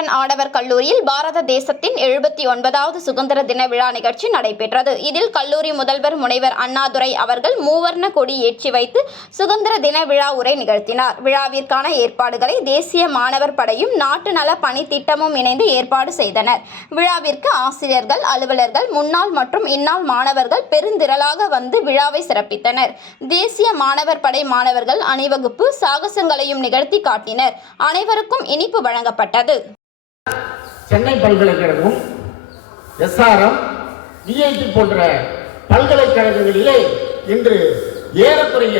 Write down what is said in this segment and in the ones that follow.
மாரியப்பன் ஆடவர் கல்லூரியில் பாரத தேசத்தின் 79வது சுதந்திர தின விழா நிகழ்ச்சி நடைபெற்றது. இதில் கல்லூரி முதல்வர் முனைவர் அண்ணாதுரை அவர்கள் மூவர்ண கொடி ஏற்றி வைத்து சுதந்திர தின விழா உரை நிகழ்த்தினார். விழாவிற்கான ஏற்பாடுகளை தேசிய மாணவர் படையும் நாட்டு நல பணி திட்டமும் இணைந்து ஏற்பாடு செய்தனர். விழாவிற்கு ஆசிரியர்கள், அலுவலர்கள், முன்னாள் மற்றும் இந்நாள் மாணவர்கள் பெருந்திரளாக வந்து விழாவை சிறப்பித்தனர். தேசிய மாணவர் படை மாணவர்கள் அணிவகுப்பு சாகசங்களையும் நிகழ்த்தி காட்டினர். அனைவருக்கும் இனிப்பு வழங்கப்பட்டது. சென்னை பல்கலைக்கழகம், SRM, VIT போன்ற பல்கலைக்கழகங்களிலே இன்று ஏறக்குறைய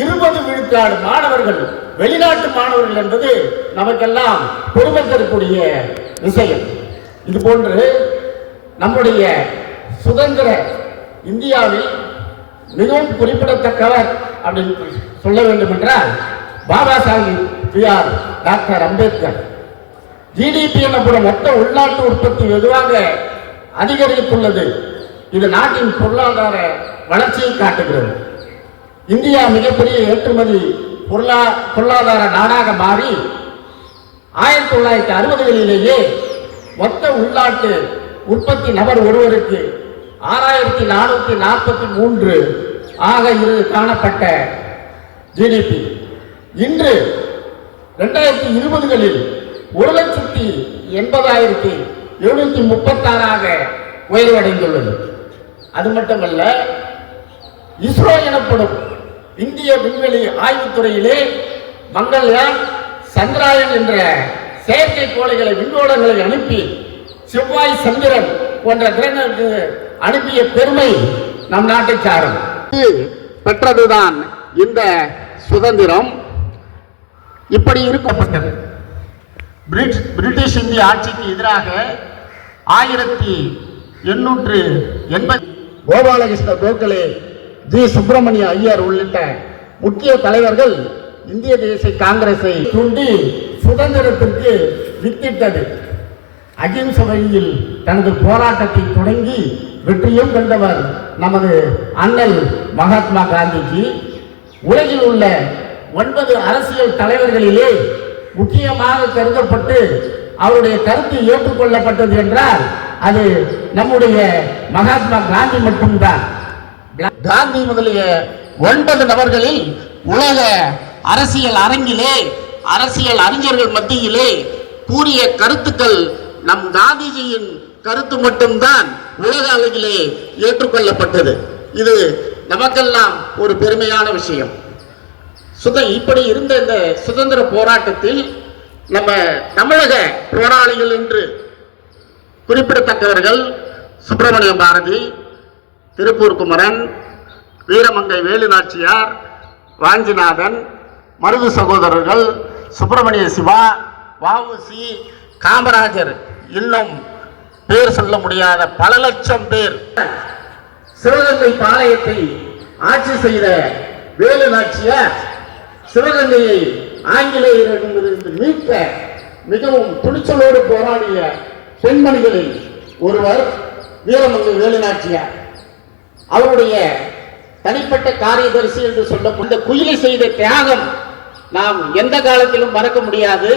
20 விழுக்காடு மாணவர்கள் வெளிநாட்டு மாணவர்கள் என்பது நமக்கெல்லாம் பெருமை தரக்கூடிய விஷயம். இது போன்று நம்முடைய சுதந்திர இந்தியாவில் மிகவும் குறிப்பிடத்தக்கவர் அப்படின்னு சொல்ல வேண்டும் என்றால் பாபா சாஹிப் டாக்டர் அம்பேத்கர். GDP எனப்படும் மொத்த உள்நாட்டு உற்பத்தி வெகுவாக அதிகரித்துள்ளது. இது நாட்டின் பொருளாதார வளர்ச்சியை காட்டுகிறது. இந்தியா மிகப்பெரிய ஏற்றுமதி பொருளாதார நாடாக மாறி 1960களிலேயே மொத்த உள்நாட்டு உற்பத்தி நபர் ஒருவருக்கு 6443 ஆக காணப்பட்ட GDP இன்று 2020களில் 1,80,736 உயர்வடைந்துள்ளது. அது மட்டுமல்ல, இஸ்ரோ எனப்படும் இந்திய விண்வெளி ஆய்வுத்துறையிலே மங்கள்யான், சந்திராயன் என்ற செயற்கைக்கோள்களை விண்கோளங்களை அனுப்பி செவ்வாய், சந்திரன் போன்ற கிரகங்களுக்கு அனுப்பிய பெருமை நம் நாட்டை சாரும். பெற்றதுதான் இந்த சுதந்திரம். இப்படி இருக்கப்பட்டது. பிரிட்டிஷ் இந்திய ஆட்சிக்கு எதிராக 1880 கோபாலகிருஷ்ண கோகலே, ஜி. சுப்பிரமணிய ஐயர் உள்ளிட்ட முக்கிய தலைவர்கள் இந்திய தேசிய காங்கிரஸை தூண்டி சுதந்திரத்திற்கு வித்திட்டது. அகிம்சை வழியில் தனது போராட்டத்தை தொடங்கி வெற்றியும் கண்டவர் நமது அண்ணல் மகாத்மா காந்திஜி. உலகில் உள்ள 9 அரசியல் தலைவர்களிலே முக்கியமாக கருதப்பட்டு அவருடைய கருத்து ஏற்றுக்கொள்ளப்பட்டது என்றால் அது நம்முடைய மகாத்மா காந்தி மட்டும்தான். காந்தி முதலிய 9 நபர்களில் உலக அரசியல் அரங்கிலே, அரசியல் அறிஞர்கள் மத்தியிலே கூறிய கருத்துக்கள் நம் காந்திஜியின் கருத்து மட்டும்தான் உலக அளவிலே ஏற்றுக்கொள்ளப்பட்டது. இது நமக்கெல்லாம் ஒரு பெருமையான விஷயம். இப்படி இருந்த இந்த சுதந்திர போராட்டத்தில் நம்ம தமிழக போராளிகள் என்று குறிப்பிடத்தக்கவர்கள் சுப்பிரமணிய பாரதி, திருப்பூர் குமரன், வீரமங்கை வேலு நாச்சியார், வாஞ்சிநாதன், மருது சகோதரர்கள், சுப்பிரமணிய சிவா, வ.உ.சி., காமராஜர், இன்னும் பேர் சொல்ல முடியாத பல லட்சம் பேர். சிவகங்கை பாளையத்தை ஆட்சி செய்த வேலு நாச்சியார் சிவகங்கையை ஆங்கிலேயரிடமிருந்து மீட்க மிகவும் துணிச்சலோடு போராடிய பெண்மணிகளில் ஒருவர் வீரமங்கை வேலு நாச்சியார். அவருடைய தனிப்பட்ட காரியதரிசி என்று சொல்லப்பட்ட குயிலை செய்த தியாகம் நாம் எந்த காலத்திலும் மறக்க முடியாது.